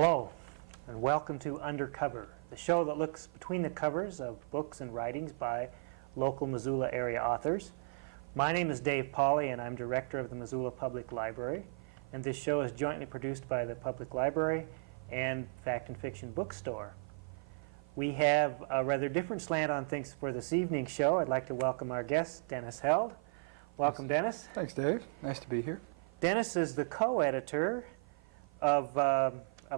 Hello, and welcome to Undercover, the show that looks between the covers of books and writings by local Missoula area authors. My name is Dave Pauley, and I'm director of the Missoula Public Library. And this show is jointly produced by the Public Library and Fact and Fiction Bookstore. We have a rather different slant on things for this evening's show. I'd like to welcome our guest, Dennis Held. Welcome, Dennis. Thanks, Dave. Nice to be here. Dennis is the co-editor of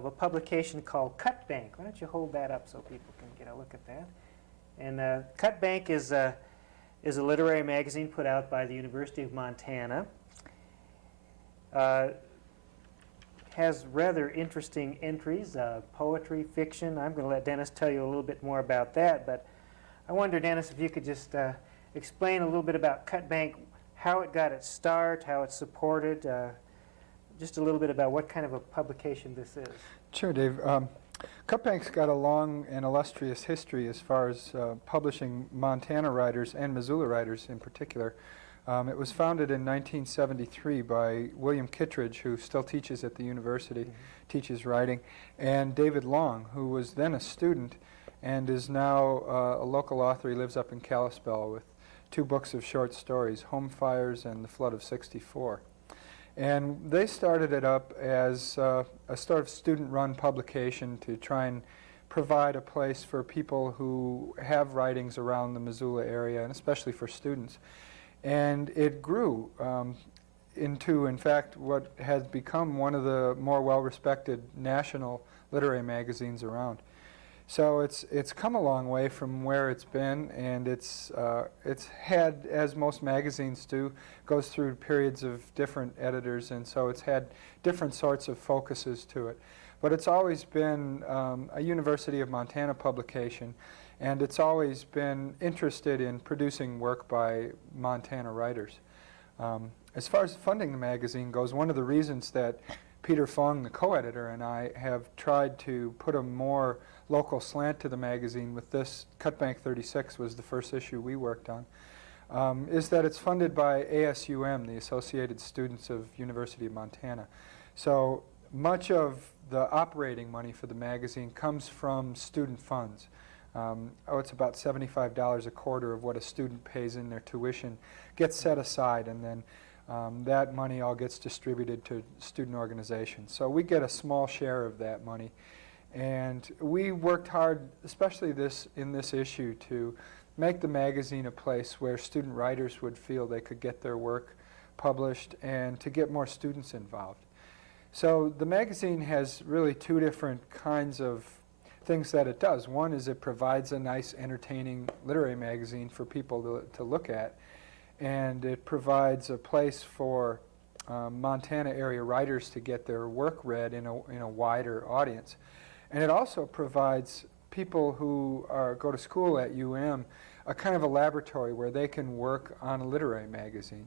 a publication called Cut Bank. Why don't you hold that up so people can get a look at that? And Cut Bank is a literary magazine put out by the University of Montana. Has rather interesting entries, poetry, fiction. I'm going to let Dennis tell you a little bit more about that, but I wonder, Dennis, if you could just explain a little bit about Cut Bank, how it got its start, how it's supported, just a little bit about what kind of a publication this is. Sure, Dave. Cut Bank's got a long and illustrious history as far as publishing Montana writers and Missoula writers in particular. It was founded in 1973 by William Kittredge, who still teaches at the university, teaches writing, and David Long, who was then a student and is now a local author. He lives up in Kalispell with 2 books of short stories, Home Fires and The Flood of '64. And they started it up as a sort of student-run publication to try and provide a place for people who have writings around the Missoula area, and especially for students. And it grew into, in fact, what has become one of the more well-respected national literary magazines around. So it's come a long way from where it's been, and it's had, as most magazines do, goes through periods of different editors, and so it's had different sorts of focuses to it. But it's always been a University of Montana publication, and it's always been interested in producing work by Montana writers. As far as funding the magazine goes, one of the reasons that Peter Fung, the co-editor, and I have tried to put a more local slant to the magazine with this. Cut Bank 36 was the first issue we worked on, is that it's funded by ASUM, the Associated Students of University of Montana. So much of the operating money for the magazine comes from student funds. It's about $75 a quarter of what a student pays in their tuition gets set aside, and then that money all gets distributed to student organizations. So we get a small share of that money. And we worked hard, especially in this issue, to make the magazine a place where student writers would feel they could get their work published and to get more students involved. So the magazine has really 2 different kinds of things that it does. One is it provides a nice, entertaining literary magazine for people to look at. And it provides a place for Montana area writers to get their work read in a wider audience. And it also provides people who go to school at UM a kind of a laboratory where they can work on a literary magazine.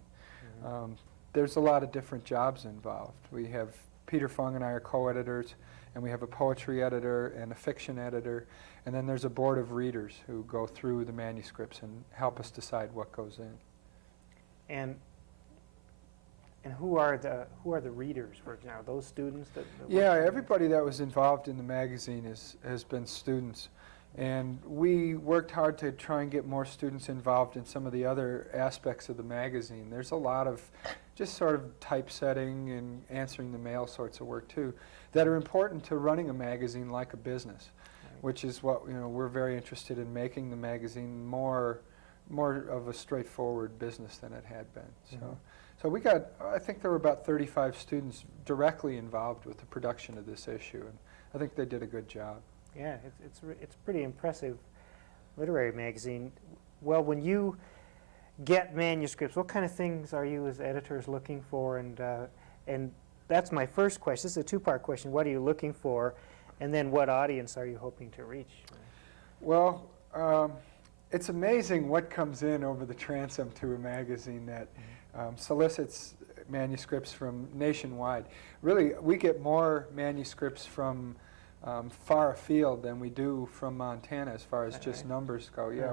There's a lot of different jobs involved. We have Peter Fung and I are co-editors, and we have a poetry editor and a fiction editor, and then there's a board of readers who go through the manuscripts and help us decide what goes in. And who are the readers, for example? Those students that yeah, everybody that was involved in the magazine has been students, and we worked hard to try and get more students involved in some of the other aspects of the magazine. There's a lot of just sort of typesetting and answering the mail sorts of work too that are important to running a magazine like a business, which is what we're very interested in, making the magazine more of a straightforward business than it had been. So we got, I think there were about 35 students directly involved with the production of this issue, and I think they did a good job. Yeah, it's pretty impressive literary magazine. Well, when you get manuscripts, what kind of things are you as editors looking for? And that's my first question. This is a 2-part question. What are you looking for? And then what audience are you hoping to reach? Well, it's amazing what comes in over the transom to a magazine that solicits manuscripts from nationwide. Really, we get more manuscripts from far afield than we do from Montana as far as just numbers go. Yeah,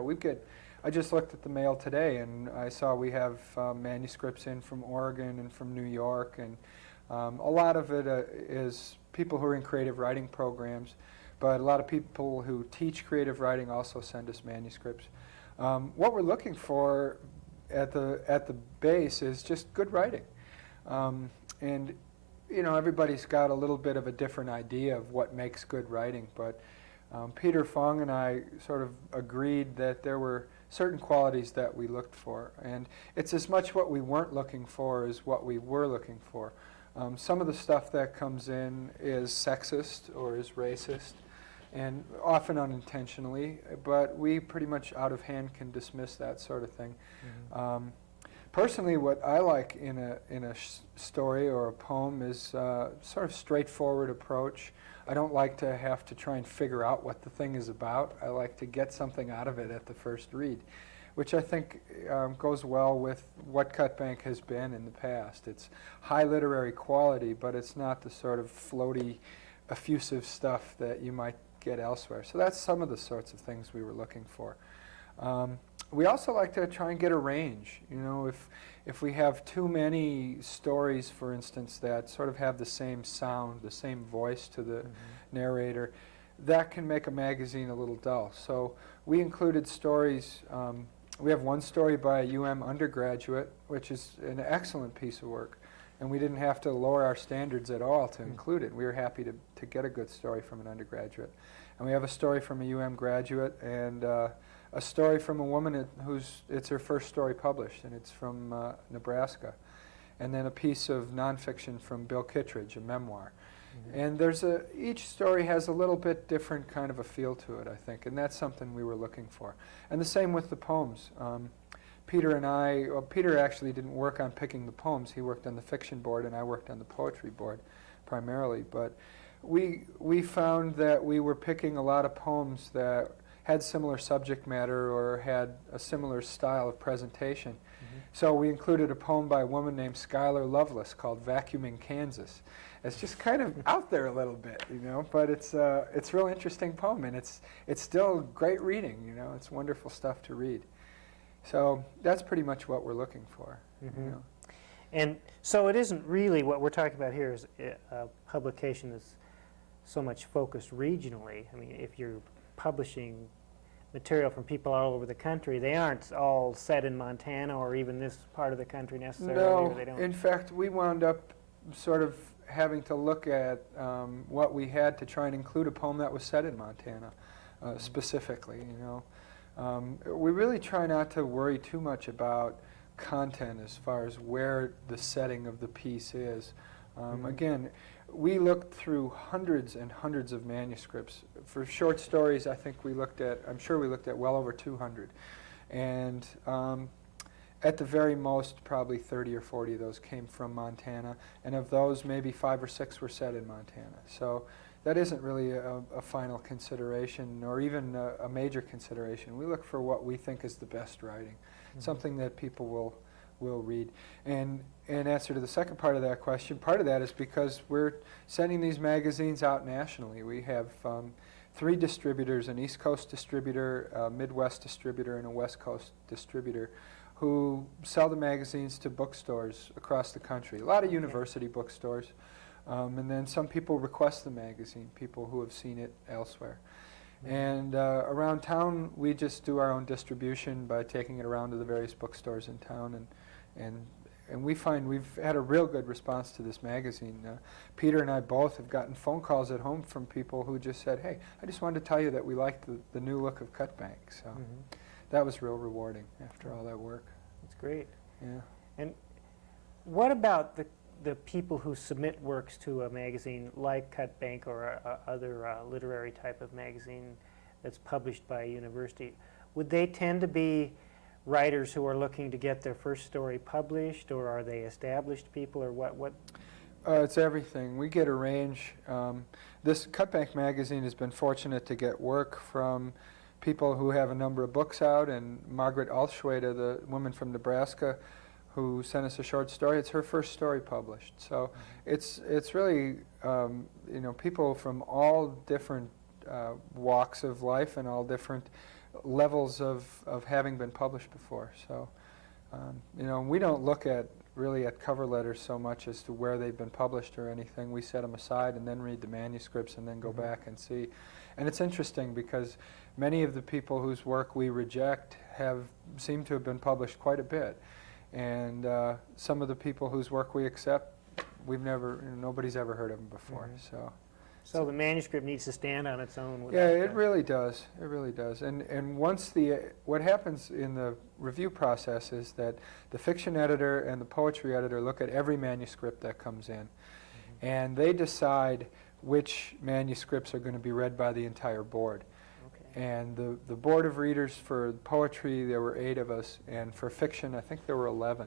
I just looked at the mail today, and I saw we have manuscripts in from Oregon and from New York, and a lot of it is people who are in creative writing programs, but a lot of people who teach creative writing also send us manuscripts. What we're looking for at the base is just good writing. And you know, everybody's got a little bit of a different idea of what makes good writing, but Peter Fong and I sort of agreed that there were certain qualities that we looked for, and it's as much what we weren't looking for as what we were looking for. Some of the stuff that comes in is sexist or is racist, and often unintentionally, but we pretty much out of hand can dismiss that sort of thing. Mm-hmm. Personally, what I like in a story or a poem is sort of straightforward approach. I don't like to have to try and figure out what the thing is about. I like to get something out of it at the first read, which I think goes well with what Cutbank has been in the past. It's high literary quality, but it's not the sort of floaty, effusive stuff that you might get elsewhere. So that's some of the sorts of things we were looking for. We also like to try and get a range. You know, if we have too many stories, for instance, that sort of have the same sound, the same voice to the narrator, that can make a magazine a little dull. So we included stories. We have one story by a UM undergraduate, which is an excellent piece of work, and we didn't have to lower our standards at all to include it. We were happy to get a good story from an undergraduate. And we have a story from a UM graduate, and a story from a woman it's her first story published, and it's from Nebraska. And then a piece of nonfiction from Bill Kittredge, a memoir. Mm-hmm. And each story has a little bit different kind of a feel to it, I think, and that's something we were looking for. And the same with the poems. Peter actually didn't work on picking the poems. He worked on the fiction board, and I worked on the poetry board primarily. But we found that we were picking a lot of poems that had similar subject matter or had a similar style of presentation. Mm-hmm. So we included a poem by a woman named Skylar Lovelace called Vacuuming Kansas. It's just kind of out there a little bit, you know, but it's a real interesting poem, and it's still great reading, you know. It's wonderful stuff to read. So that's pretty much what we're looking for. Mm-hmm. You know. And so it isn't really what we're talking about here is a publication that's so much focused regionally. I mean, if you're publishing material from people all over the country, they aren't all set in Montana or even this part of the country necessarily. No, or they don't. In fact, we wound up sort of having to look at what we had to try and include a poem that was set in Montana specifically, you know. We really try not to worry too much about content as far as where the setting of the piece is. Again, we looked through hundreds and hundreds of manuscripts. For short stories, I'm sure we looked at well over 200. And at the very most, probably 30 or 40 of those came from Montana. And of those, maybe 5 or 6 were set in Montana. So that isn't really a final consideration or even a major consideration. We look for what we think is the best writing, something that people will read. And in answer to the second part of that question, part of that is because we're sending these magazines out nationally. We have 3 distributors, an East Coast distributor, a Midwest distributor, and a West Coast distributor, who sell the magazines to bookstores across the country, a lot of university bookstores. And then some people request the magazine, people who have seen it elsewhere. And around town, we just do our own distribution by taking it around to the various bookstores in town, and we find we've had a real good response to this magazine. Peter and I both have gotten phone calls at home from people who just said, "Hey, I just wanted to tell you that we like the new look of Cutbank." So that was real rewarding after all that work. That's great. Yeah. And what about the people who submit works to a magazine like Cutbank or other literary type of magazine that's published by a university? Would they tend to be writers who are looking to get their first story published, or are they established people, or what? It's everything. We get a range. This Cutbank magazine has been fortunate to get work from people who have a number of books out, and Margaret Alschwede, the woman from Nebraska, who sent us a short story. It's her first story published. So it's really people from all different walks of life and all different levels of having been published before. So we don't look at really at cover letters so much as to where they've been published or anything. We set them aside and then read the manuscripts and then go back and see. And it's interesting because many of the people whose work we reject seem to have been published quite a bit. And some of the people whose work we accept, nobody's ever heard of them before. So the manuscript needs to stand on its own. Yeah, it really does. It really does. And once what happens in the review process is that the fiction editor and the poetry editor look at every manuscript that comes in, and they decide which manuscripts are going to be read by the entire board. Okay. And the board of readers for poetry, there were 8 of us, and for fiction, I think there were 11.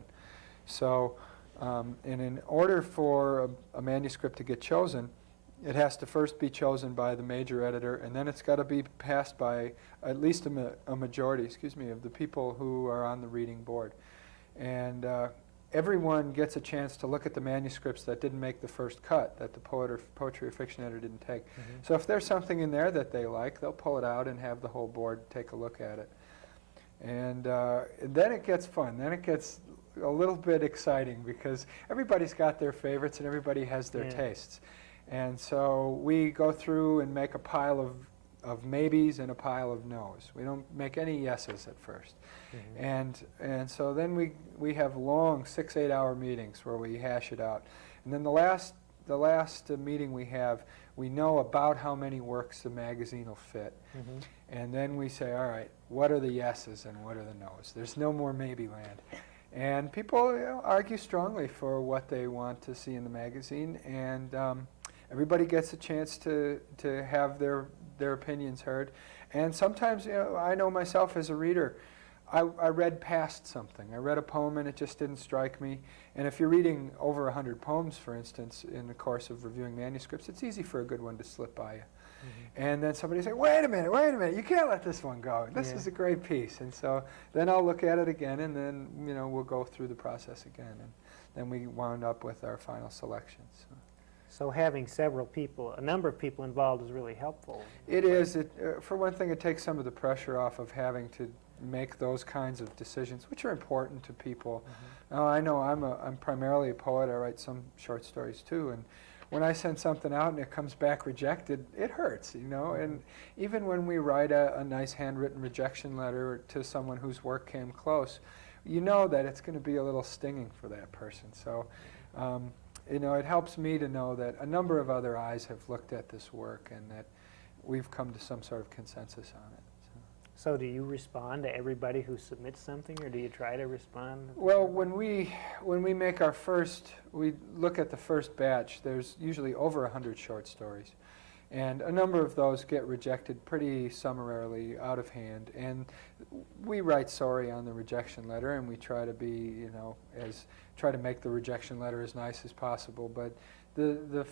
So, and in order for a manuscript to get chosen, it has to first be chosen by the major editor, and then it's got to be passed by at least a majority, of the people who are on the reading board. And everyone gets a chance to look at the manuscripts that didn't make the first cut, that the poetry or fiction editor didn't take. So if there's something in there that they like, they'll pull it out and have the whole board take a look at it. And then it gets fun. Then it gets a little bit exciting because everybody's got their favorites and everybody has their tastes. And so we go through and make a pile of maybes and a pile of no's. We don't make any yeses at first. And so then we have long 6-8 hour meetings where we hash it out. And then the last meeting we have, we know about how many works the magazine will fit. And then we say, all right, what are the yeses and what are the no's? There's no more maybe land. And people argue strongly for what they want to see in the magazine, and everybody gets a chance to have their opinions heard. And sometimes, I know myself as a reader, I read past something. I read a poem and it just didn't strike me. And if you're reading over 100 poems, for instance, in the course of reviewing manuscripts, it's easy for a good one to slip by you. And then somebody say, wait a minute, you can't let this one go. This is a great piece. And so then I'll look at it again, and then we'll go through the process again. And then we wound up with our final selection. So having a number of people involved is really helpful. It is. For one thing, it takes some of the pressure off of having to make those kinds of decisions, which are important to people. Now, I know I'm primarily a poet. I write some short stories too, and when I send something out and it comes back rejected, it hurts, And even when we write a nice handwritten rejection letter to someone whose work came close, you know that it's going to be a little stinging for that person. So, it helps me to know that a number of other eyes have looked at this work and that we've come to some sort of consensus on it. So do you respond to everybody who submits something, or do you try to respond? Well, when we make we look at the first batch, there's usually over 100 short stories. And a number of those get rejected pretty summarily, out of hand. And we write sorry on the rejection letter, and we try to be, try to make the rejection letter as nice as possible. But the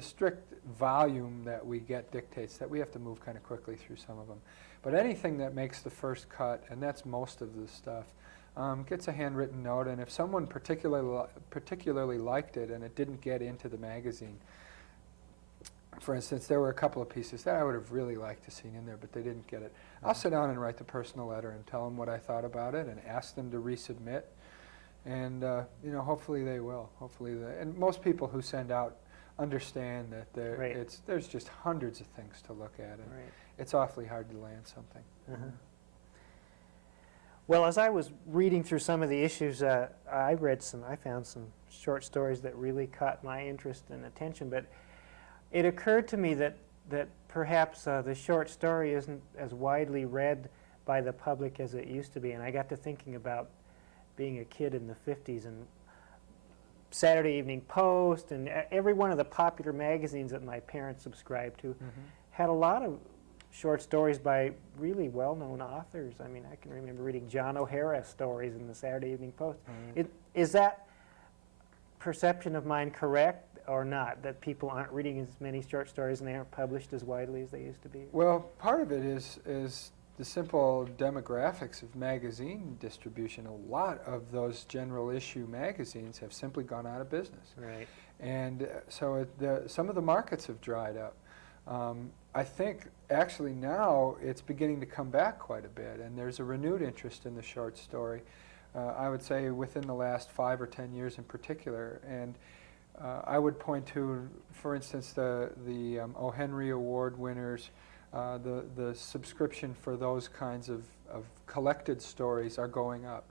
strict volume that we get dictates that we have to move kind of quickly through some of them. But anything that makes the first cut, and that's most of the stuff, gets a handwritten note. And if someone particularly liked it and it didn't get into the magazine, for instance, there were a couple of pieces that I would have really liked to see in there, but they didn't get it. I'll sit down and write the personal letter and tell them what I thought about it and ask them to resubmit. And hopefully they will. And most people who send out understand that there's just hundreds of things to look at, and it's awfully hard to land something. Well, as I was reading through some of the issues, I found some short stories that really caught my interest and attention. But it occurred to me that perhaps the short story isn't as widely read by the public as it used to be. And I got to thinking about being a kid in the 50s and Saturday Evening Post and every one of the popular magazines that my parents subscribed to had a lot of short stories by really well-known authors. I mean, I can remember reading John O'Hara stories in the Saturday Evening Post. Is that perception of mine correct or not, that people aren't reading as many short stories and they aren't published as widely as they used to be? Well, part of it is the simple demographics of magazine distribution. A lot of those general issue magazines have simply gone out of business. Right. And so some of the markets have dried up. I think actually now it's beginning to come back quite a bit, and there's a renewed interest in the short story. I would say within the last 5 or 10 years in particular. And I would point to, for instance, the O. Henry Award winners. The subscription for those kinds of collected stories are going up.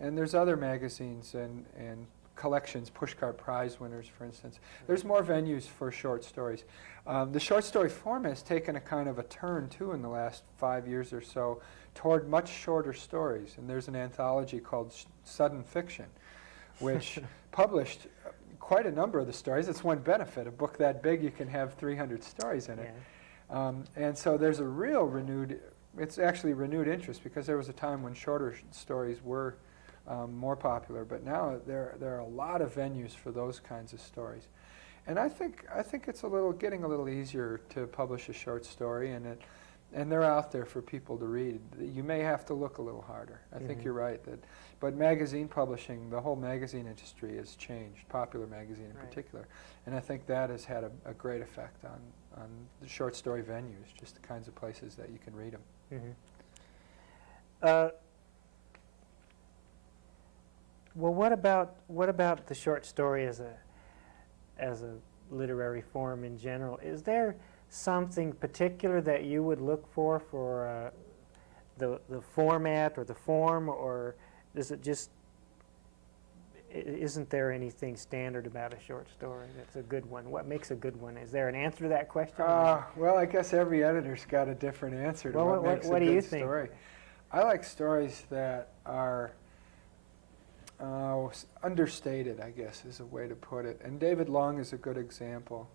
And there's other magazines and collections, Pushcart Prize winners, for instance. There's more venues for short stories. The short story form has taken a kind of a turn, too, in the last 5 years or so toward much shorter stories. And there's an anthology called Sudden Fiction, which published quite a number of the stories. It's one benefit. A book that big, you can have 300 stories in it. Yeah. And so there's a real renewed interest, because there was a time when shorter stories were more popular, but now there are a lot of venues for those kinds of stories. And I think it's getting a little easier to publish a short story, and they're out there for people to read. You may have to look a little harder. I think you're right. But magazine publishing, the whole magazine industry has changed, popular magazine in particular, and I think that has had a great effect on the short story venues, just the kinds of places that you can read them. Well, what about the short story as a literary form in general? Is there something particular that you would look for the format or the form, or is it just, isn't there anything standard about a short story that's a good one? What makes a good one? Is there an answer to that question? Well, I guess every editor's got a different answer to what makes a good story. I like stories that are understated, I guess, is a way to put it. And David Long is a good example.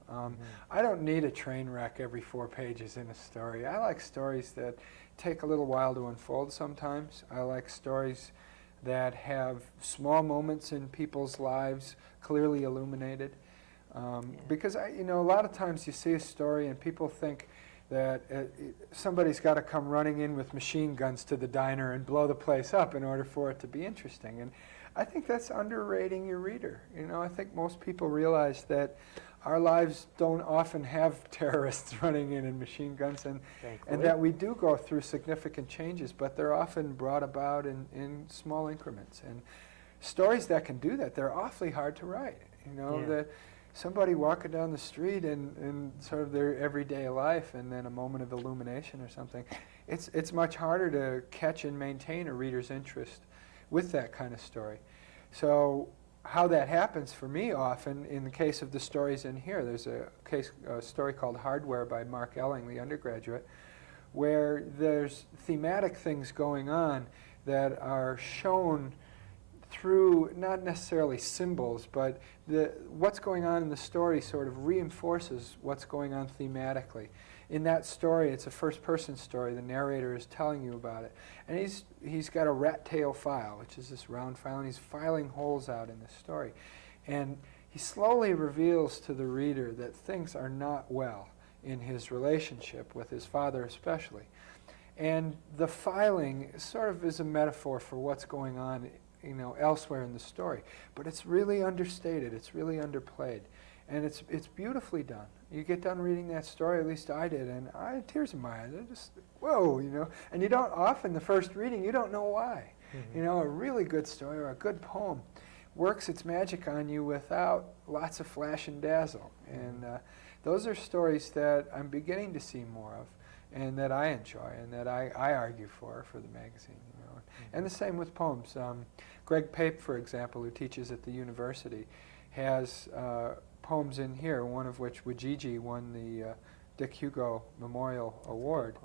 I don't need a train wreck every 4 pages in a story. I like stories that take a little while to unfold sometimes. I like stories that have small moments in people's lives clearly illuminated. Because, a lot of times you see a story and people think that somebody's got to come running in with machine guns to the diner and blow the place up in order for it to be interesting. And I think that's underrating your reader. I think most people realize that our lives don't often have terrorists running in machine guns, and that we do go through significant changes, but they're often brought about in small increments. And stories that can do that, they're awfully hard to write. That somebody walking down the street in sort of their everyday life, and then a moment of illumination or something, it's much harder to catch and maintain a reader's interest with that kind of story. So how that happens for me often, in the case of the stories in here, there's a story called Hardware by Mark Elling, the undergraduate, where there's thematic things going on that are shown through not necessarily symbols, but what's going on in the story sort of reinforces what's going on thematically. In that story, it's a first-person story. The narrator is telling you about it. And he's got a rat tail file, which is this round file, and he's filing holes out in this story. And he slowly reveals to the reader that things are not well in his relationship with his father especially. And the filing sort of is a metaphor for what's going on elsewhere in the story. But it's really understated. It's really underplayed. And it's beautifully done. You get done reading that story, at least I did, and I had tears in my eyes. I just, whoa, And you don't often, the first reading, you don't know why. A really good story or a good poem works its magic on you without lots of flash and dazzle. And those are stories that I'm beginning to see more of, and that I enjoy, and that I argue for the magazine. And the same with poems. Greg Pape, for example, who teaches at the university, has poems in here, one of which, Wajiji, won the Dick Hugo Memorial Award.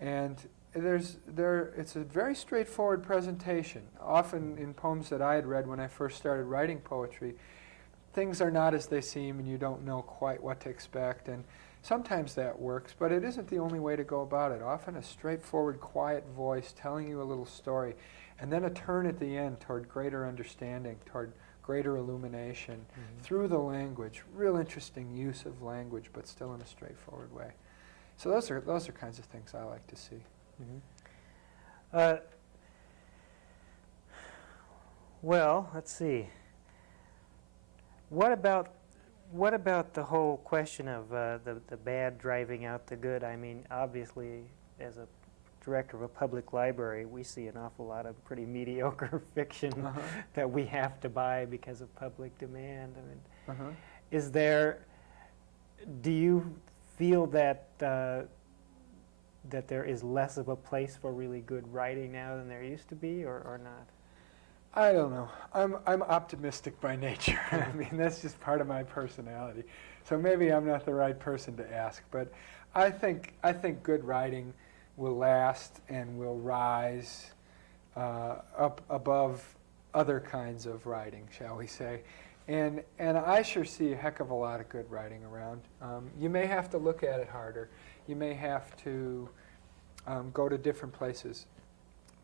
And it's a very straightforward presentation. Often in poems that I had read when I first started writing poetry, things are not as they seem, and you don't know quite what to expect. And sometimes that works, but it isn't the only way to go about it. Often a straightforward, quiet voice telling you a little story, and then a turn at the end toward greater understanding, toward greater illumination through the language. Real interesting use of language, but still in a straightforward way. So those are kinds of things I like to see. Well, let's see. What about the whole question of the bad driving out the good? I mean, obviously, as a director of a public library, we see an awful lot of pretty mediocre fiction that we have to buy because of public demand. I mean, is there, do you feel that that there is less of a place for really good writing now than there used to be, or not? I don't know. I'm optimistic by nature. I mean, that's just part of my personality. So maybe I'm not the right person to ask, but I think good writing will last and will rise up above other kinds of writing, shall we say. And I sure see a heck of a lot of good writing around. You may have to look at it harder. You may have to go to different places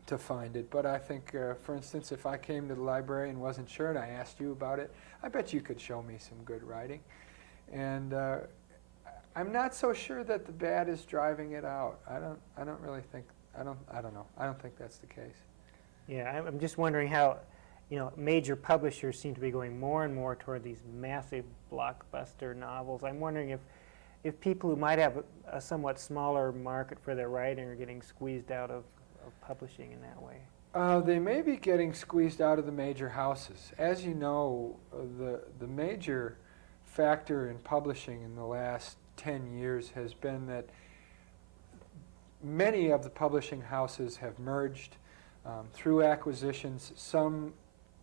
to find it. But I think, for instance, if I came to the library and wasn't sure and I asked you about it, I bet you could show me some good writing. And I'm not so sure that the bad is driving it out. I don't really think, I don't know. I don't think that's the case. Yeah, I'm just wondering how, you know, major publishers seem to be going more and more toward these massive blockbuster novels. I'm wondering if people who might have a somewhat smaller market for their writing are getting squeezed out of publishing in that way. They may be getting squeezed out of the major houses. As you know, the major factor in publishing in the last 10 years has been that many of the publishing houses have merged through acquisitions. Some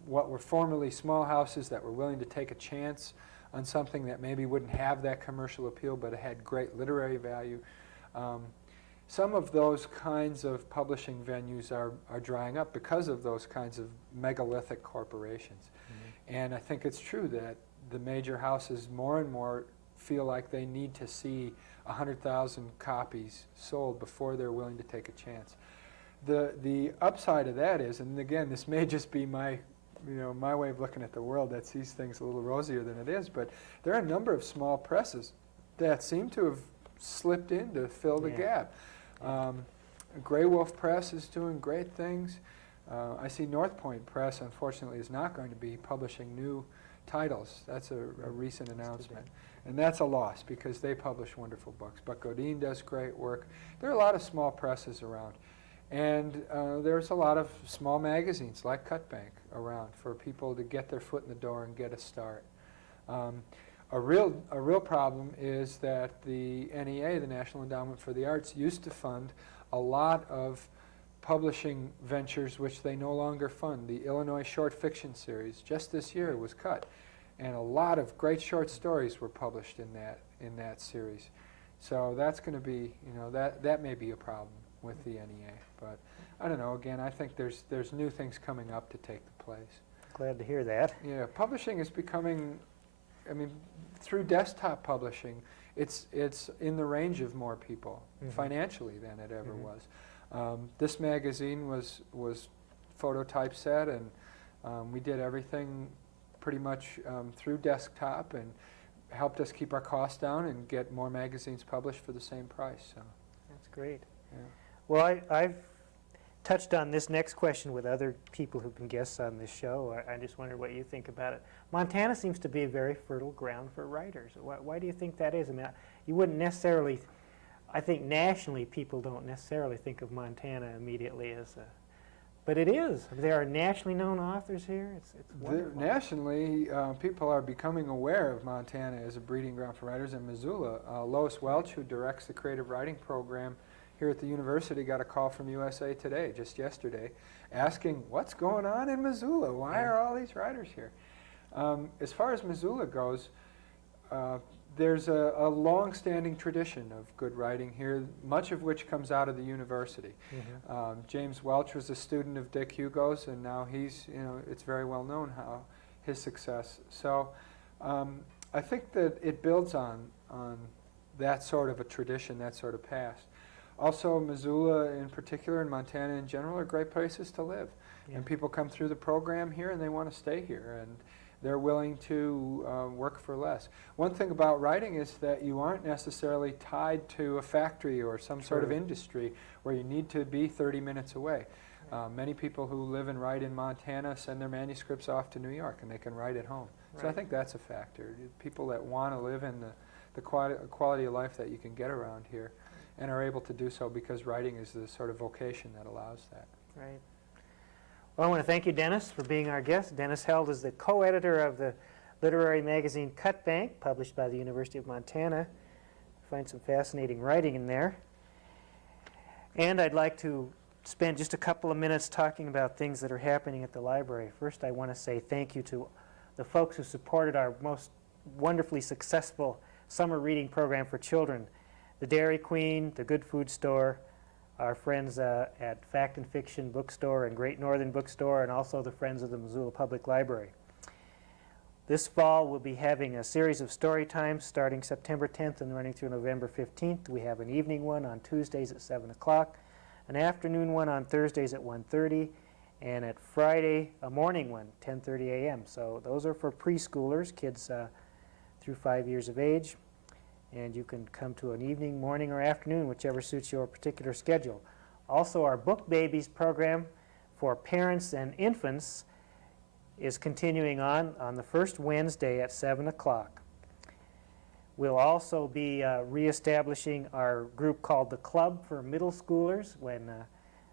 what were formerly small houses that were willing to take a chance on something that maybe wouldn't have that commercial appeal but had great literary value. Some of those kinds of publishing venues are drying up because of those kinds of megalithic corporations. And I think it's true that the major houses more and more feel like they need to see 100,000 copies sold before they're willing to take a chance. The upside of that is, and again, this may just be my way of looking at the world that sees things a little rosier than it is, but there are a number of small presses that seem to have slipped in to fill the gap. Grey Wolf Press is doing great things. I see North Point Press, unfortunately, is not going to be publishing new titles. That's a recent announcement. And that's a loss because they publish wonderful books. But Godine does great work. There are a lot of small presses around. And there's a lot of small magazines like Cutbank around for people to get their foot in the door and get a start. A real problem is that the NEA, the National Endowment for the Arts, used to fund a lot of publishing ventures which they no longer fund. The Illinois Short Fiction Series just this year was cut, and a lot of great short stories were published in that series. So that's going to be, that may be a problem with the NEA. But I don't know. Again, I think there's new things coming up to take the place. Glad to hear that. Yeah, publishing is becoming, I mean, through desktop publishing, it's in the range of more people financially than it ever was. This magazine was photo typeset, and we did everything pretty much through desktop, and helped us keep our costs down and get more magazines published for the same price. So that's great. Yeah. Well, I've touched on this next question with other people who've been guests on this show. I just wonder what you think about it. Montana seems to be a very fertile ground for writers. Why do you think that is? I mean, you wouldn't necessarily, I think nationally people don't necessarily think of Montana immediately as a, but it is. There are nationally known authors here. It's wonderful. Nationally, people are becoming aware of Montana as a breeding ground for writers. In Missoula, Lois Welch, who directs the creative writing program here at the university, got a call from USA Today just yesterday asking, what's going on in Missoula? Why are all these writers here? As far as Missoula goes, there's a long-standing tradition of good writing here, much of which comes out of the university. James Welch was a student of Dick Hugo's, and now he's, it's very well known how his success. So I think that it builds on that sort of a tradition, that sort of past. Also, Missoula in particular and Montana in general are great places to live. And people come through the program here and they want to stay here, and they're willing to work for less. One thing about writing is that you aren't necessarily tied to a factory or some sort of industry where you need to be 30 minutes away. Many people who live and write in Montana send their manuscripts off to New York and they can write at home. So I think that's a factor. People that want to live in the quality of life that you can get around here. and are able to do so because writing is the sort of vocation that allows that. Right. Well, I want to thank you, Dennis, for being our guest. Dennis Held is the co-editor of the literary magazine Cut Bank, published by the University of Montana. Find some fascinating writing in there. And I'd like to spend just a couple of minutes talking about things that are happening at the library. First, I want to say thank you to the folks who supported our most wonderfully successful summer reading program for children. The Dairy Queen, the Good Food Store, our friends at Fact and Fiction Bookstore and Great Northern Bookstore, and also the Friends of the Missoula Public Library. This fall, we'll be having a series of story times starting September 10th and running through November 15th. We have an evening one on Tuesdays at 7 o'clock, an afternoon one on Thursdays at 1:30, and at Friday, a morning one, 10:30 a.m. So those are for preschoolers, kids through 5 years of age. And you can come to an evening, morning, or afternoon, whichever suits your particular schedule. Also, our Book Babies program for parents and infants is continuing on the first Wednesday at 7 o'clock. We'll also be reestablishing our group called the Club for Middle Schoolers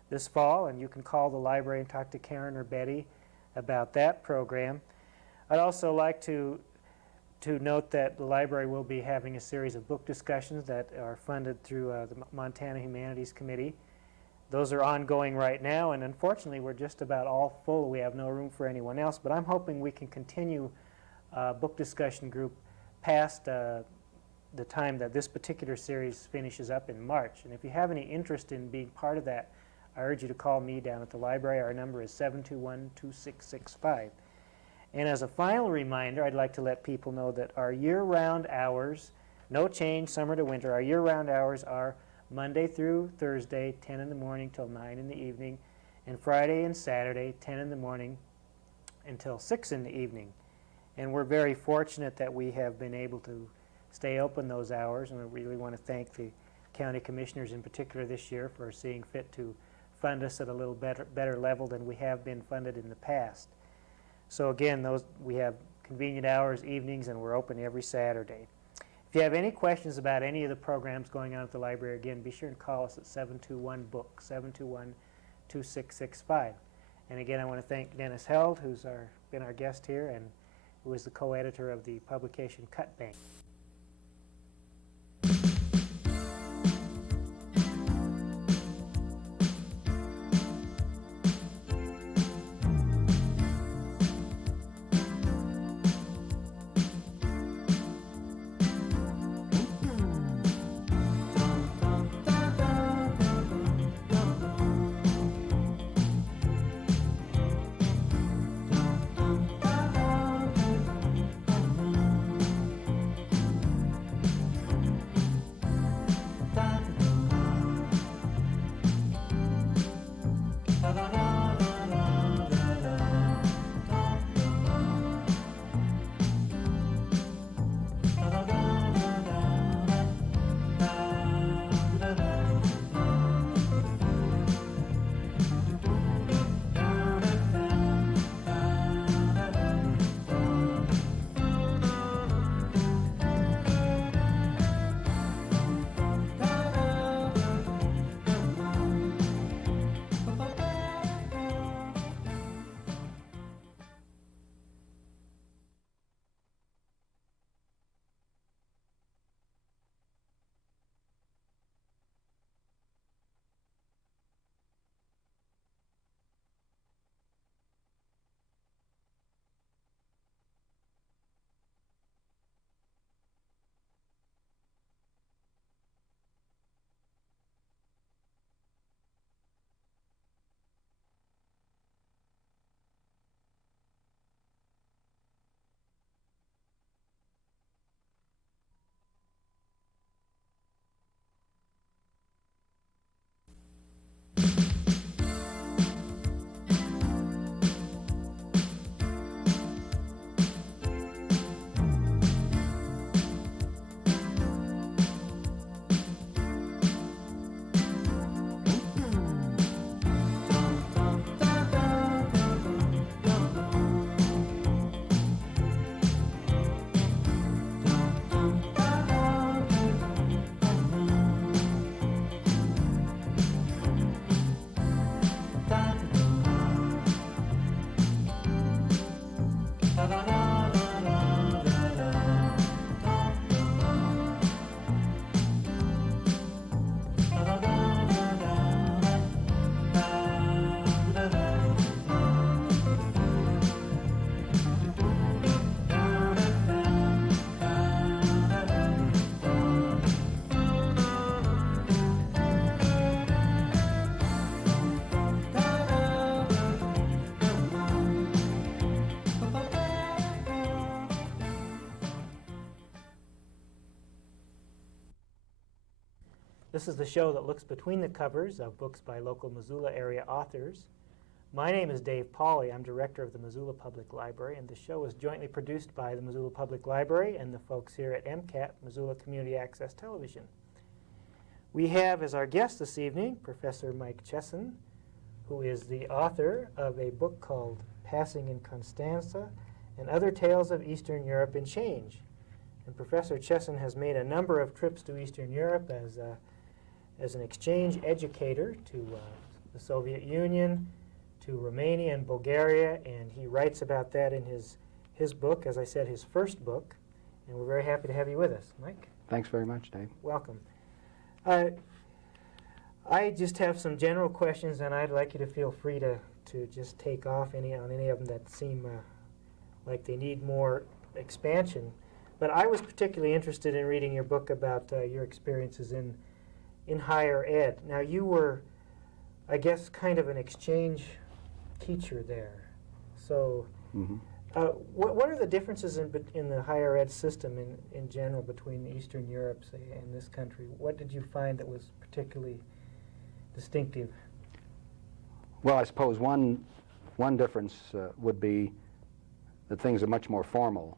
this fall, and you can call the library and talk to Karen or Betty about that program. I'd also like to note that the library will be having a series of book discussions that are funded through the Montana Humanities Committee. Those are ongoing right now, and unfortunately we're just about all full. We have no room for anyone else, but I'm hoping we can continue book discussion group past the time that this particular series finishes up in March. And if you have any interest in being part of that, I urge you to call me down at the library. Our number is 721-2665. And as a final reminder, I'd like to let people know that our year-round hours, no change summer to winter, our year-round hours are Monday through Thursday, 10 in the morning till 9 in the evening, and Friday and Saturday, 10 in the morning until 6 in the evening. And we're very fortunate that we have been able to stay open those hours, and we really want to thank the county commissioners in particular this year for seeing fit to fund us at a little better level than we have been funded in the past. So again, we have convenient hours, evenings, and we're open every Saturday. If you have any questions about any of the programs going on at the library, again, be sure to call us at 721-BOOK, 721-2665. And again, I want to thank Dennis Held, who's been our guest here, and who is the co-editor of the publication Cut Bank. This is the show that looks between the covers of books by local Missoula area authors. My name is Dave Pauley. I'm director of the Missoula Public Library, and the show is jointly produced by the Missoula Public Library and the folks here at MCAT, Missoula Community Access Television. We have as our guest this evening Professor Mike Chessin, who is the author of a book called Passing in Constanza and Other Tales of Eastern Europe in Change. And Professor Chessin has made a number of trips to Eastern Europe as an exchange educator to the Soviet Union, to Romania and Bulgaria, and he writes about that in his book, as I said, his first book. And we're very happy to have you with us. Mike? Thanks very much, Dave. Welcome. I just have some general questions, and I'd like you to feel free to just take off on any of them that seem like they need more expansion. But I was particularly interested in reading your book about your experiences in higher ed. Now, you were, I guess, kind of an exchange teacher there. So what are the differences in the higher ed system in general between Eastern Europe, say, and this country? What did you find that was particularly distinctive? Well, I suppose one difference would be that things are much more formal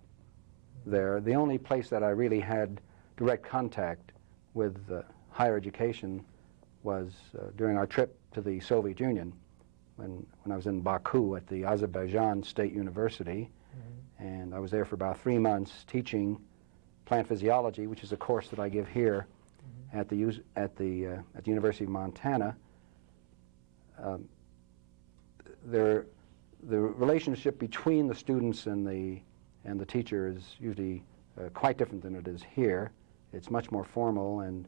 there. The only place that I really had direct contact with higher education was during our trip to the Soviet Union when I was in Baku at the Azerbaijan State University. And I was there for about 3 months teaching plant physiology, which is a course that I give here at the University of Montana. The relationship between the students and the teacher is usually quite different than it is here. It's much more formal, and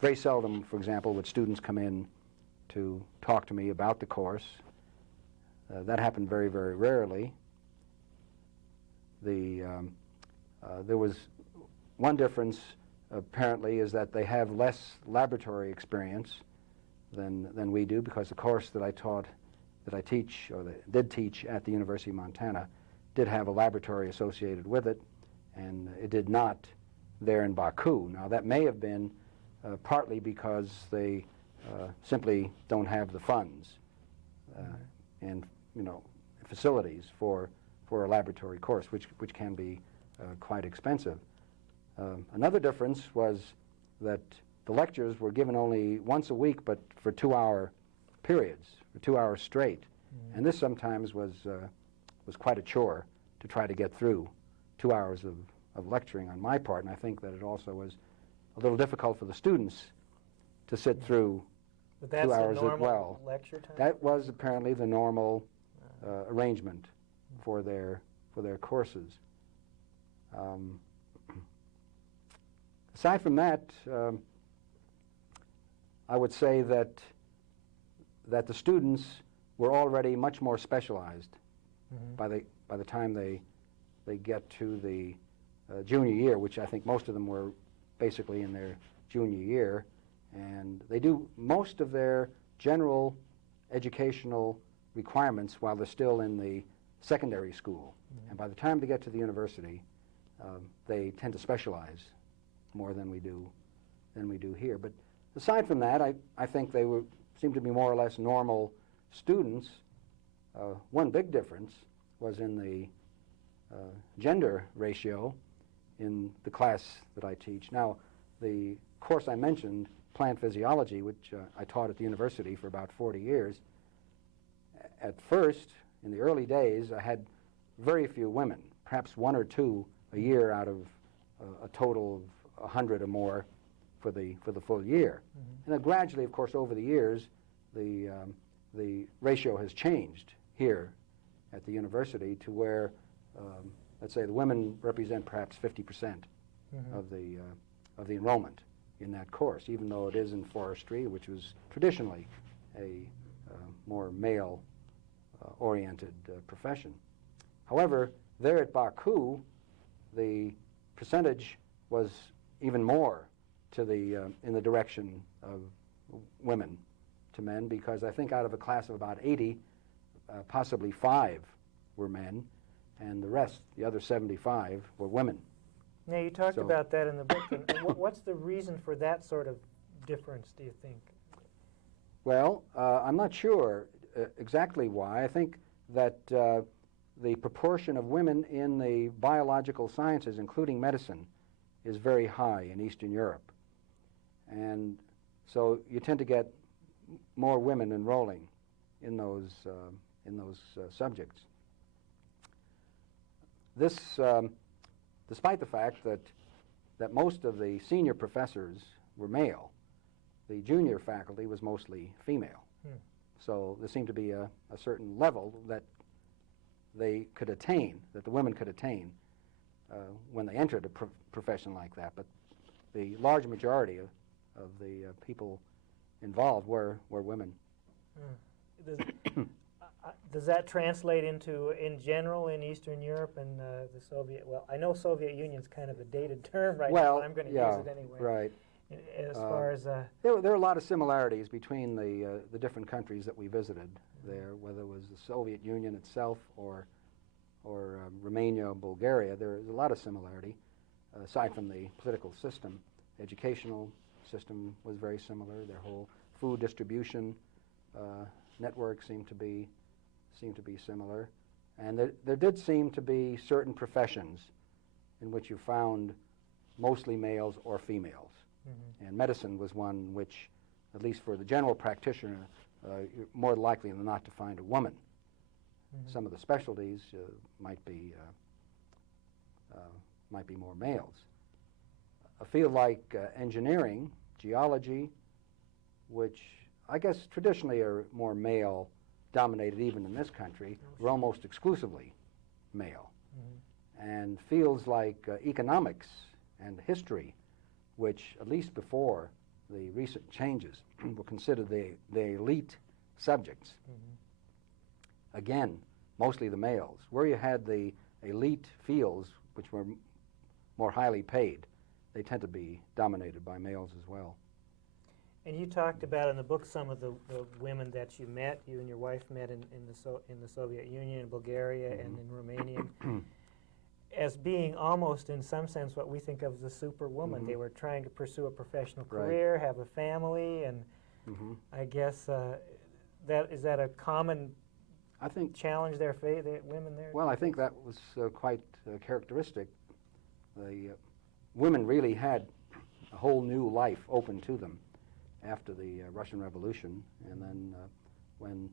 very seldom, for example, would students come in to talk to me about the course. That happened very, very rarely. There was one difference, apparently, is that they have less laboratory experience than we do, because the course that I teach, or did teach at the University of Montana, did have a laboratory associated with it, and it did not there in Baku. Now, that may have been partly because they simply don't have the funds and facilities for a laboratory course, which can be quite expensive. Another difference was that the lectures were given only once a week, but for 2-hour periods, for 2 hours straight. And this sometimes was quite a chore to try to get through 2 hours of lecturing on my part, and I think that it also was a little difficult for the students to sit through 2 hours as well. Lecture time? That was apparently the normal arrangement for their courses. Aside from that, I would say that the students were already much more specialized by the time they get to the junior year, which I think most of them were basically in their junior year, and they do most of their general educational requirements while they're still in the secondary school. And by the time they get to the university, they tend to specialize more than we do here. But aside from that, I think they seemed to be more or less normal students. One big difference was in the gender ratio in the class that I teach. Now, the course I mentioned, plant physiology, which I taught at the university for about 40 years, at first, in the early days, I had very few women, perhaps 1 or 2 a year out of a total of 100 or more for the full year. And then gradually, of course, over the years, the ratio has changed here at the university to where, let's say, the women represent perhaps 50% of the enrollment in that course, even though it is in forestry, which was traditionally a more male-oriented profession. However, there at Baku, the percentage was even more in the direction of women to men, because I think out of a class of about 80, possibly 5 were men, and the rest, the other 75, were women. Now, you talked about that in the book. And what's the reason for that sort of difference, do you think? Well, I'm not sure exactly why. I think that the proportion of women in the biological sciences, including medicine, is very high in Eastern Europe. And so you tend to get more women enrolling in those subjects. This, despite the fact that most of the senior professors were male, the junior faculty was mostly female. So there seemed to be a certain level that they could attain, that the women could attain when they entered a profession like that. But the large majority of the people involved were women. Does that translate into, in general, in Eastern Europe and the Soviet? Well, I know Soviet Union's kind of a dated term right now, but I'm going to use it anyway. Right. As far as there are a lot of similarities between the different countries that we visited there, whether it was the Soviet Union itself or Romania, Bulgaria. There is a lot of similarity, aside from the political system. Educational system was very similar. Their whole food distribution network seemed to be similar, and there did seem to be certain professions in which you found mostly males or females. And medicine was one which, at least for the general practitioner, you're more likely than not to find a woman. Some of the specialties might be more males. A field like engineering, geology, which I guess traditionally are more male-dominated even in this country, were almost exclusively male. And fields like economics and history, which, at least before the recent changes, were considered the elite subjects. Again, mostly the males. Where you had the elite fields, which were more highly paid, they tend to be dominated by males as well. And you talked about in the book some of the women that you met, you and your wife met in the Soviet Union, in Bulgaria, and in Romania, as being almost, in some sense, what we think of as a superwoman. They were trying to pursue a professional career, have a family, and I guess is that a common challenge the women there? Well, I think that was quite characteristic. The women really had a whole new life open to them after the Russian Revolution, and then when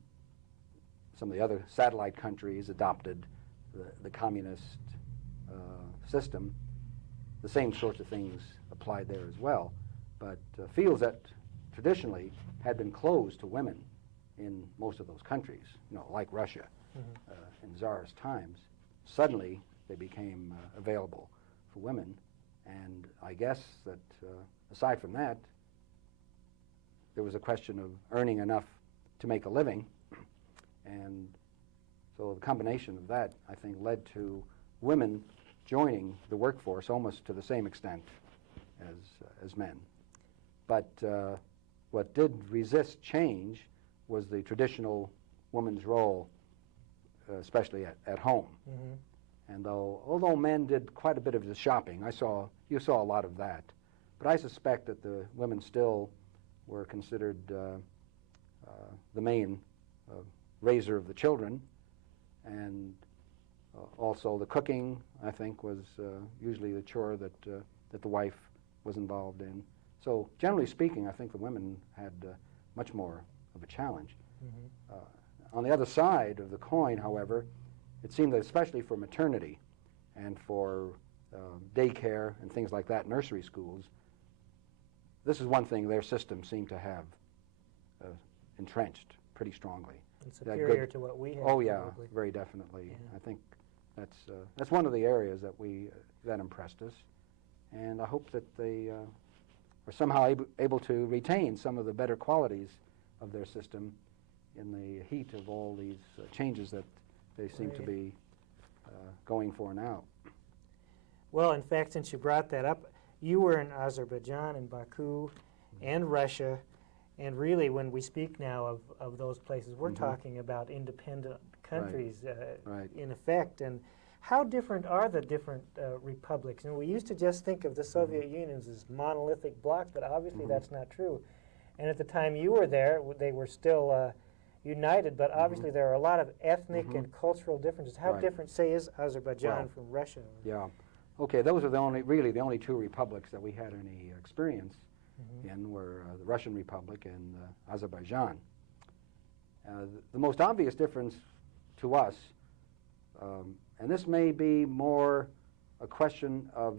some of the other satellite countries adopted the communist system, the same sorts of things applied there as well. But fields that traditionally had been closed to women in most of those countries, like Russia in Tsarist times, suddenly they became available for women. And I guess that aside from that, there was a question of earning enough to make a living. And so the combination of that, I think, led to women joining the workforce almost to the same extent as men. But what did resist change was the traditional woman's role, especially at home. And although men did quite a bit of the shopping, you saw a lot of that. But I suspect that the women still were considered the main raiser of the children, and also the cooking, I think, was usually the chore that the wife was involved in. So generally speaking, I think the women had much more of a challenge. On the other side of the coin, however, it seemed that especially for maternity and for daycare and things like that, nursery schools, this is one thing their system seemed to have entrenched pretty strongly. And superior to what we have. Oh yeah, probably. very definitely. Yeah. I think that's one of the areas that impressed us, and I hope that they are somehow able to retain some of the better qualities of their system in the heat of all these changes that they seem to be going for now. Well, in fact, since you brought that up, you were in Azerbaijan and Baku and Russia, and really when we speak now of those places, we're talking about independent countries Right. in effect. And How different are the different republics? And we used to just think of the Soviet Union as monolithic bloc, but obviously that's not true. And at the time you were there, they were still united, but obviously there are a lot of ethnic and cultural differences. How different, say, is Azerbaijan from Russia? Yeah. Okay, those are really the only two republics that we had any experience in were the Russian Republic and Azerbaijan. The most obvious difference to us, and this may be more a question of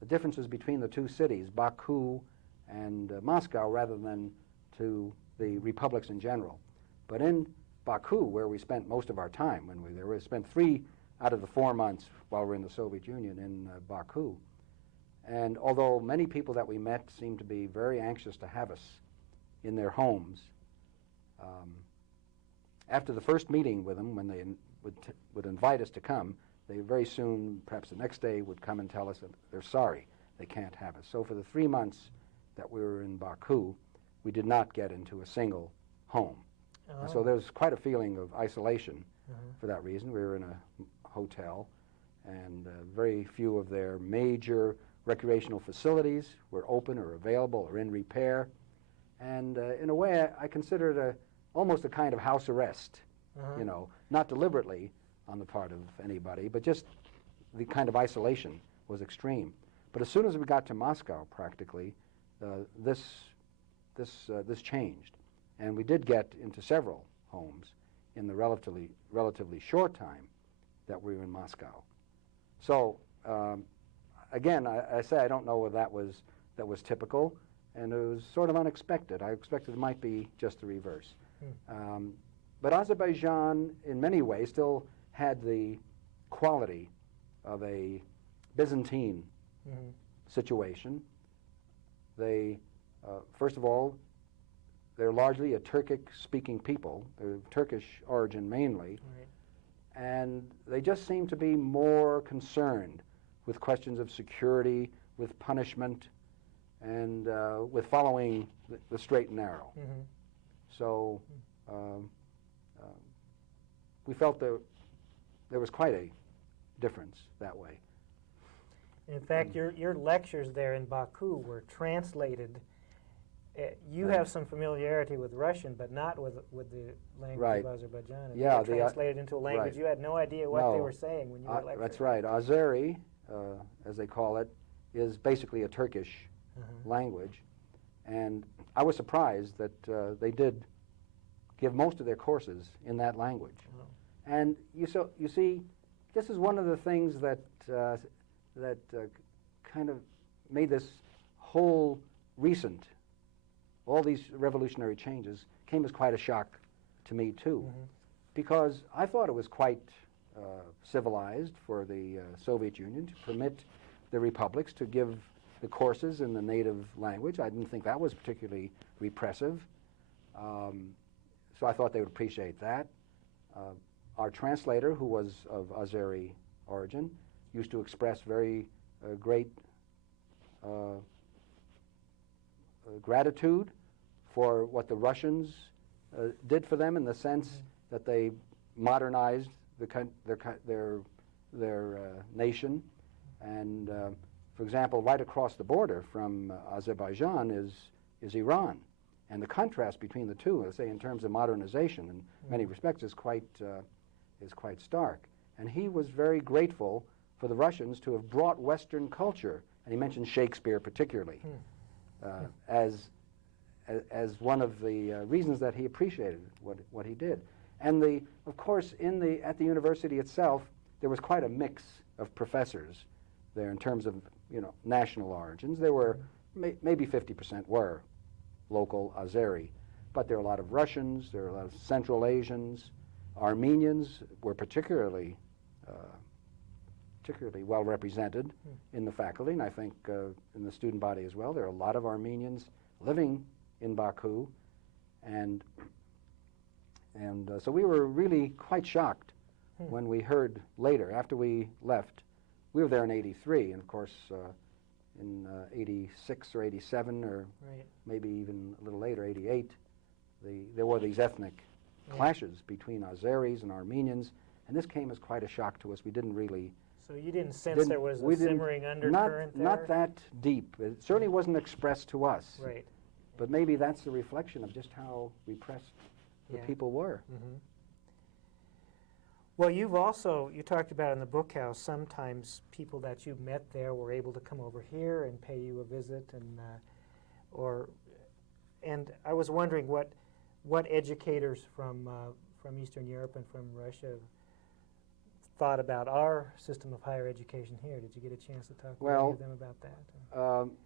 the differences between the two cities, Baku and Moscow, rather than to the republics in general. But in Baku, where we spent most of our time when we were there, we spent 3 out of the 4 months while we were in the Soviet Union in Baku. And although many people that we met seemed to be very anxious to have us in their homes, after the first meeting with them, when they would invite us to come, they very soon, perhaps the next day, would come and tell us that they're sorry, they can't have us. So for the 3 months that we were in Baku, we did not get into a single home. And so there was quite a feeling of isolation for that reason. We were in a hotel, and very few of their major recreational facilities were open or available or in repair. And in a way, I consider it almost a kind of house arrest, you know, not deliberately on the part of anybody, but just the kind of isolation was extreme. But as soon as we got to Moscow, practically, this changed. And we did get into several homes in the relatively short time that we were in Moscow. So again, I say I don't know whether that was typical, and it was sort of unexpected. I expected it might be just the reverse. But Azerbaijan, in many ways, still had the quality of a Byzantine situation. They, first of all, they're largely a Turkic-speaking people. They're Turkish origin mainly. And they just seem to be more concerned with questions of security, with punishment, and with following the straight and narrow. So we felt there was quite a difference that way. In fact, your lectures there in Baku were translated. You have some familiarity with Russian, but not with the language of Azerbaijan. And Yeah, they were translated into a language you had no idea what they were saying when you were lecturing. That's right. Azeri, as they call it, is basically a Turkish language. And I was surprised that they did give most of their courses in that language. And you see, this is one of the things that kind of made this whole all these revolutionary changes came as quite a shock to me too, because I thought it was quite civilized for the Soviet Union to permit the republics to give the courses in the native language. I didn't think that was particularly repressive, so I thought they would appreciate that. Our translator, who was of Azeri origin, used to express very great gratitude for what the Russians did for them, in the sense that they modernized their nation. And for example, right across the border from Azerbaijan is Iran, and the contrast between the two, let's say in terms of modernization, in many respects, is quite stark. And he was very grateful for the Russians to have brought Western culture, and he mentioned Shakespeare particularly, as one of the reasons that he appreciated what he did. And of course, at the university itself, there was quite a mix of professors there in terms of national origins. There were maybe 50% were local Azeri, but there are a lot of Russians, there are a lot of Central Asians. Armenians were particularly well represented in the faculty, and I think in the student body as well. There are a lot of Armenians living in Baku, and so we were really quite shocked when we heard later, after we left. We were there in '83, and of course in '86 or '87, or maybe even a little later, '88, there were these ethnic clashes between Azeris and Armenians, And this came as quite a shock to us. We didn't really... So you didn't sense there was we a didn't- simmering undercurrent there? Not that deep. It certainly wasn't expressed to us. Right. But maybe that's the reflection of just how repressed the Yeah. people were. Mm-hmm. Well, you talked about in the book how sometimes people that you met there were able to come over here and pay you a visit, and I was wondering what educators from Eastern Europe and from Russia thought about our system of higher education here. Did you get a chance to talk to any of them about that?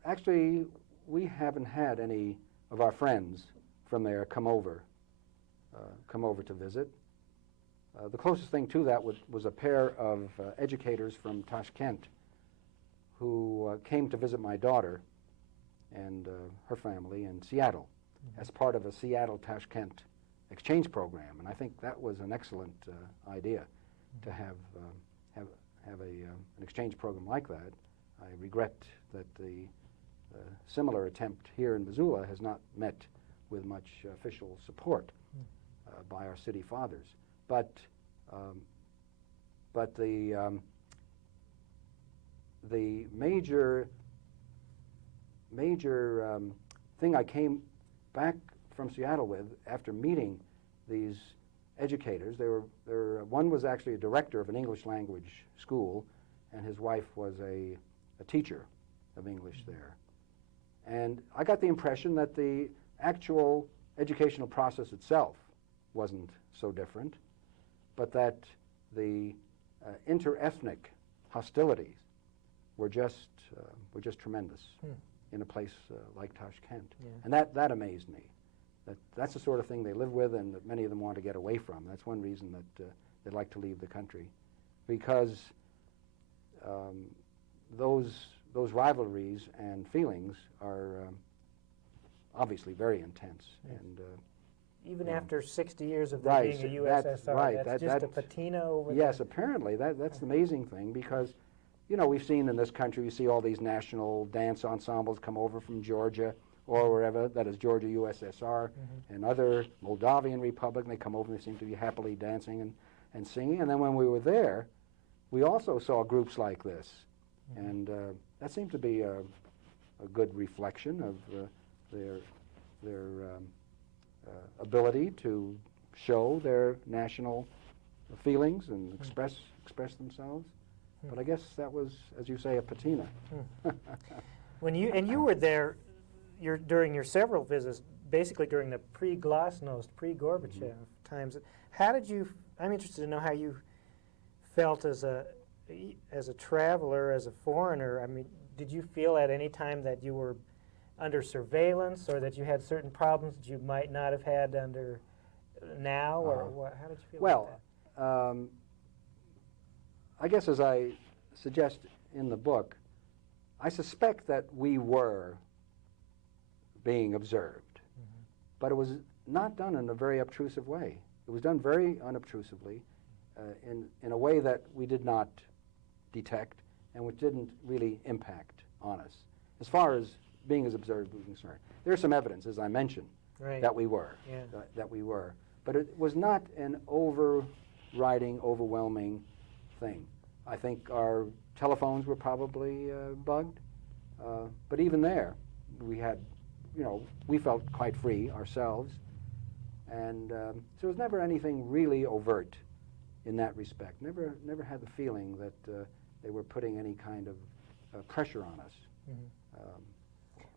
Actually, we haven't had any of our friends from there come over to visit. The closest thing to that was a pair of educators from Tashkent who came to visit my daughter and her family in Seattle as part of a Seattle-Tashkent exchange program. And I think that was an excellent idea to have an exchange program like that. I regret that the similar attempt here in Missoula has not met with much official support by our city fathers. But the major thing I came back from Seattle with after meeting these educators, one was actually a director of an English language school, and his wife was a teacher of English there. And I got the impression that the actual educational process itself wasn't so different, but that the inter-ethnic hostilities were just tremendous in a place like Tashkent. Yeah. And that amazed me. That's the sort of thing they live with and that many of them want to get away from. That's one reason that they'd like to leave the country, because those rivalries and feelings are obviously very intense. Yeah. And even you know, after 60 years of there being a USSR, that's just a patina over there? Yes, apparently. That's the amazing thing, because, you know, we've seen in this country, you see all these national dance ensembles come over from Georgia or wherever, that is Georgia, USSR, and other Moldavian Republic, and they come over and they seem to be happily dancing and singing. And then when we were there, we also saw groups like this. And that seemed to be a good reflection of their ability to show their national feelings and express themselves. But I guess that was, as you say, a patina. When you were there, during your several visits, basically during the pre-Glasnost, pre-Gorbachev times, how did you? I'm interested to know how you felt as a traveler, as a foreigner. I mean, did you feel at any time that you were under surveillance, or that you had certain problems that you might not have had under now, or how did you feel about that? I guess, as I suggest in the book, I suspect that we were being observed, but it was not done in a very obtrusive way. It was done very unobtrusively, in a way that we did not detect and which didn't really impact on us. As far as being as observed was concerned, there's some evidence, as I mentioned, that we were, that we were, but it was not an overriding, overwhelming thing. I think our telephones were probably bugged, but even there, we had, you know, we felt quite free ourselves, and so there was never anything really overt in that respect. Never had the feeling that they were putting any kind of pressure on us.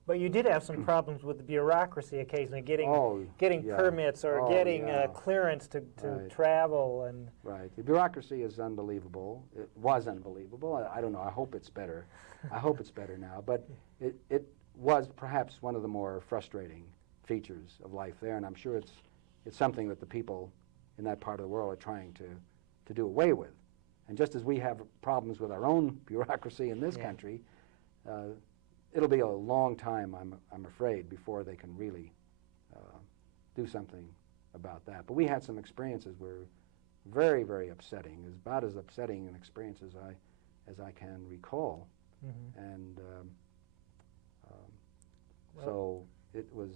But you did have some problems with the bureaucracy occasionally, getting permits or getting clearance to travel. And right. The bureaucracy is unbelievable. It was unbelievable. I don't know. I hope it's better. I hope it's better now. But it was perhaps one of the more frustrating features of life there, and I'm sure it's something that the people in that part of the world are trying to do away with. And just as we have problems with our own bureaucracy in this country, it'll be a long time, I'm afraid, before they can really do something about that. But we had some experiences were very, very upsetting. It was about as upsetting an experience as I can recall. And so it was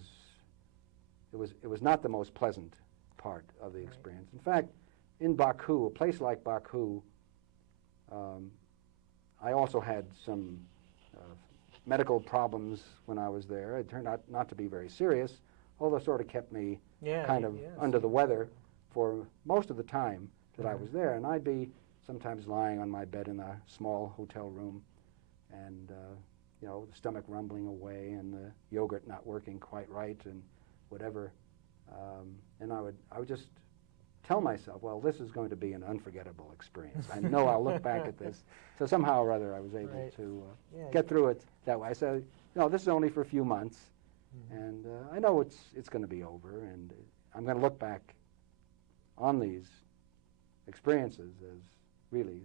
not the most pleasant part of the experience. In fact, in Baku, a place like Baku, I also had some medical problems when I was there. It turned out not to be very serious, although sort of kept me kind of under the weather for most of the time that I was there. And I'd be sometimes lying on my bed in a small hotel room and, you know, the stomach rumbling away and the yogurt not working quite right and whatever. And I would just tell myself, well, this is going to be an unforgettable experience. I know I'll look back at this. So somehow or other I was able to get through it that way. I said, no, this is only for a few months, and I know it's going to be over, and I'm going to look back on these experiences as really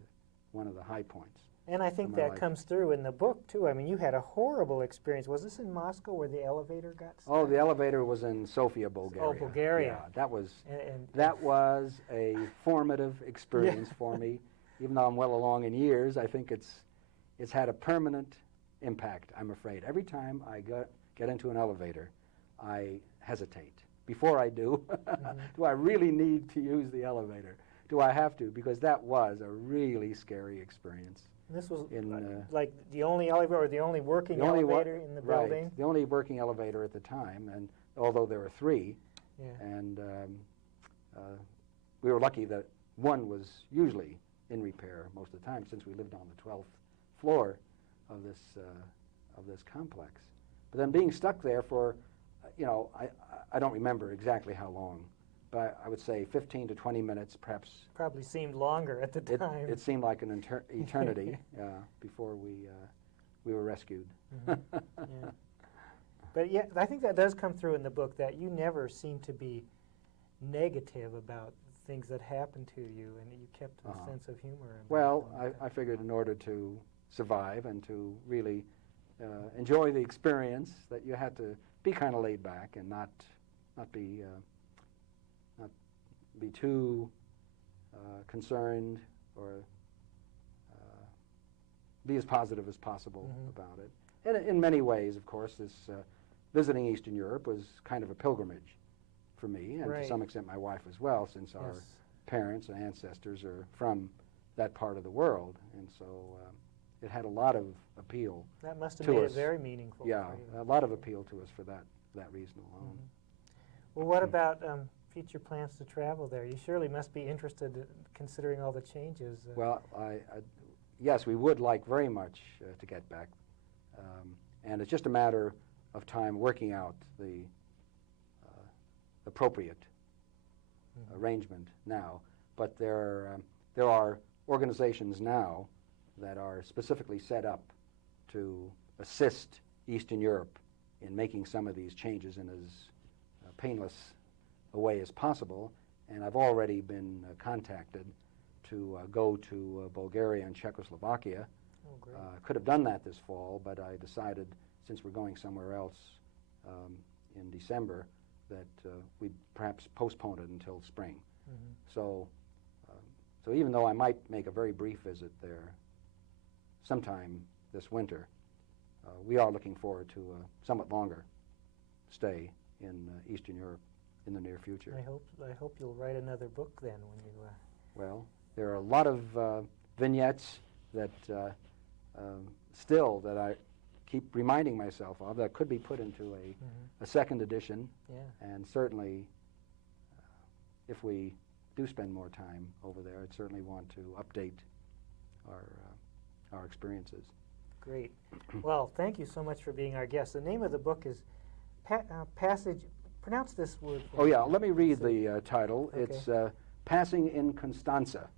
one of the high points. And I think that comes through in the book, too. I mean, you had a horrible experience. Was this in Moscow where the elevator got stuck? Oh, the elevator was in Sofia, Bulgaria. Oh, Bulgaria. Yeah, that was a formative experience for me. Even though I'm well along in years, I think it's had a permanent impact, I'm afraid. Every time I get into an elevator, I hesitate. Before I do, do I really need to use the elevator? Do I have to? Because that was a really scary experience. This was like the only elevator or the only working elevator in the building? Right, the only working elevator at the time, and although there were three, and we were lucky that one was usually in repair most of the time, since we lived on the 12th floor of this complex. But then being stuck there for, you know, I don't remember exactly how long, but I would say 15 to 20 minutes, perhaps. Probably seemed longer at the time. It seemed like an eternity before we were rescued. Yeah. But yeah, I think that does come through in the book, that you never seem to be negative about things that happened to you, and you kept a sense of humor. Well, I figured in order to survive and to really enjoy the experience, that you had to be kind of laid back and not be too concerned, or be as positive as possible about it. And in many ways, of course, this visiting Eastern Europe was kind of a pilgrimage for me, and to some extent my wife as well, since our parents and ancestors are from that part of the world, and so it had a lot of appeal. That must have made it very meaningful. Yeah, for you. a lot of appeal to us for that reason alone. Well, what about future plans to travel there? You surely must be interested, considering all the changes. Well, yes, we would like very much to get back, and it's just a matter of time working out the appropriate arrangement now. But there are organizations now that are specifically set up to assist Eastern Europe in making some of these changes in as painless a way as possible, and I've already been contacted to go to Bulgaria and Czechoslovakia. Oh, great. Could have done that this fall, but I decided, since we're going somewhere else in December, that we'd perhaps postpone it until spring. So even though I might make a very brief visit there sometime this winter, we are looking forward to a somewhat longer stay in Eastern Europe in the near future. I hope you'll write another book then when you. Well, there are a lot of vignettes that still that I keep reminding myself of that could be put into a second edition. Yeah. And certainly, if we do spend more time over there, I'd certainly want to update our experiences. Great. Well, thank you so much for being our guest. The name of the book is Passage. Pronounce this word for me. Oh, yeah. Let me read the title. Okay. It's Passing in Constanza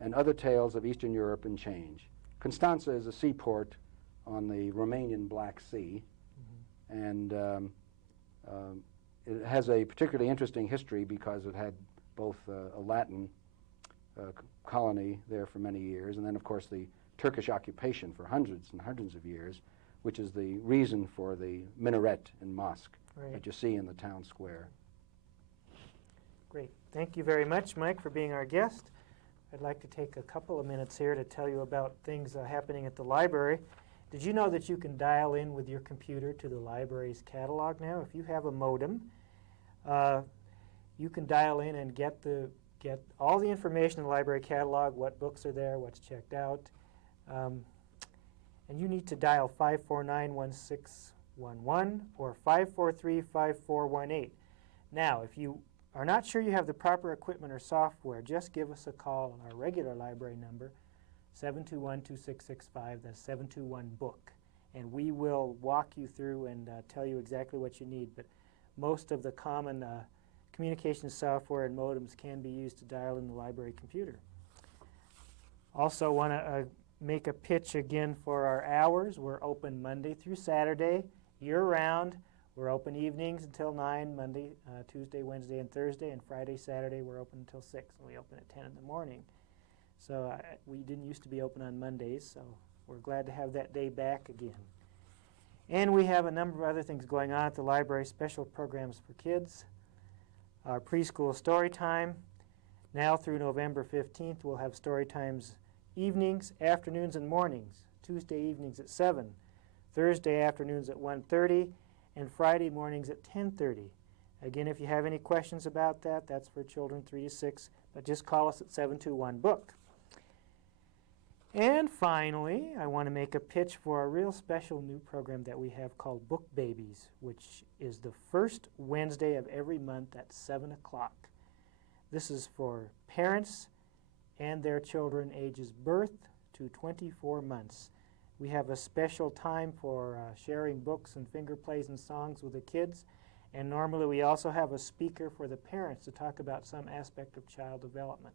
and Other Tales of Eastern Europe in Change. Constanza is a seaport on the Romanian Black Sea, and it has a particularly interesting history because it had both a Latin colony there for many years, and then, of course, the Turkish occupation for hundreds and hundreds of years, which is the reason for the minaret and mosque that you see in the town square. Great. Thank you very much, Mike, for being our guest. I'd like to take a couple of minutes here to tell you about things happening at the library. Did you know that you can dial in with your computer to the library's catalog now? If you have a modem, you can dial in and get get all the information in the library catalog, what books are there, what's checked out. And you need to dial 549-1611 or 543-5418. Now, if you are not sure you have the proper equipment or software, just give us a call on our regular library number, 721-2665, that's 721-BOOK. And we will walk you through and tell you exactly what you need. But most of the common communication software and modems can be used to dial in the library computer. Also want to make a pitch again for our hours. We're open Monday through Saturday, year-round. We're open evenings until 9, Monday, Tuesday, Wednesday, and Thursday, and Friday, Saturday, we're open until 6, and we open at 10 in the morning. So we didn't used to be open on Mondays, so we're glad to have that day back again. And we have a number of other things going on at the library, special programs for kids, our preschool story time. Now through November 15th, we'll have story times evenings, afternoons, and mornings. Tuesday evenings at 7, Thursday afternoons at 1:30, and Friday mornings at 10:30. Again, if you have any questions about that, that's for children 3 to 6, but just call us at 721-BOOK. And finally, I want to make a pitch for a real special new program that we have called Book Babies, which is the first Wednesday of every month at 7 o'clock. This is for parents and their children ages birth to 24 months. We have a special time for sharing books and finger plays and songs with the kids, and normally we also have a speaker for the parents to talk about some aspect of child development.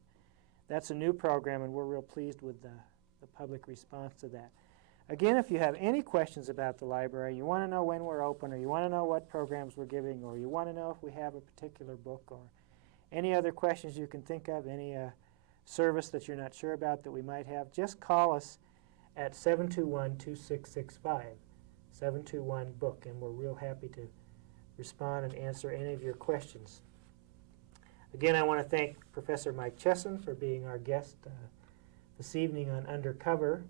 That's a new program, and we're real pleased with the public response to that. Again, if you have any questions about the library, you want to know when we're open, or you want to know what programs we're giving, or you want to know if we have a particular book, or any other questions you can think of, any service that you're not sure about that we might have, just call us at 721-2665, 721-BOOK, and we're real happy to respond and answer any of your questions. Again, I want to thank Professor Mike Chessin for being our guest this evening on Undercover.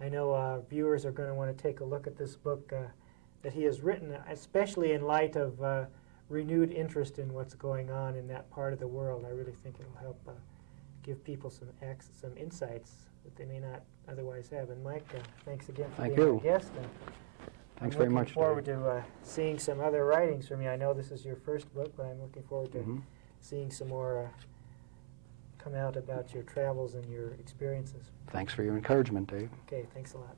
I know viewers are going to want to take a look at this book that he has written, especially in light of renewed interest in what's going on in that part of the world. I really think it'll help give people some insights that they may not otherwise have. And Mike, thanks again for being our guest. Thanks very much. I'm looking forward to seeing some other writings from you. I know this is your first book, but I'm looking forward to seeing some more come out about your travels and your experiences. Thanks for your encouragement, Dave. Okay, thanks a lot.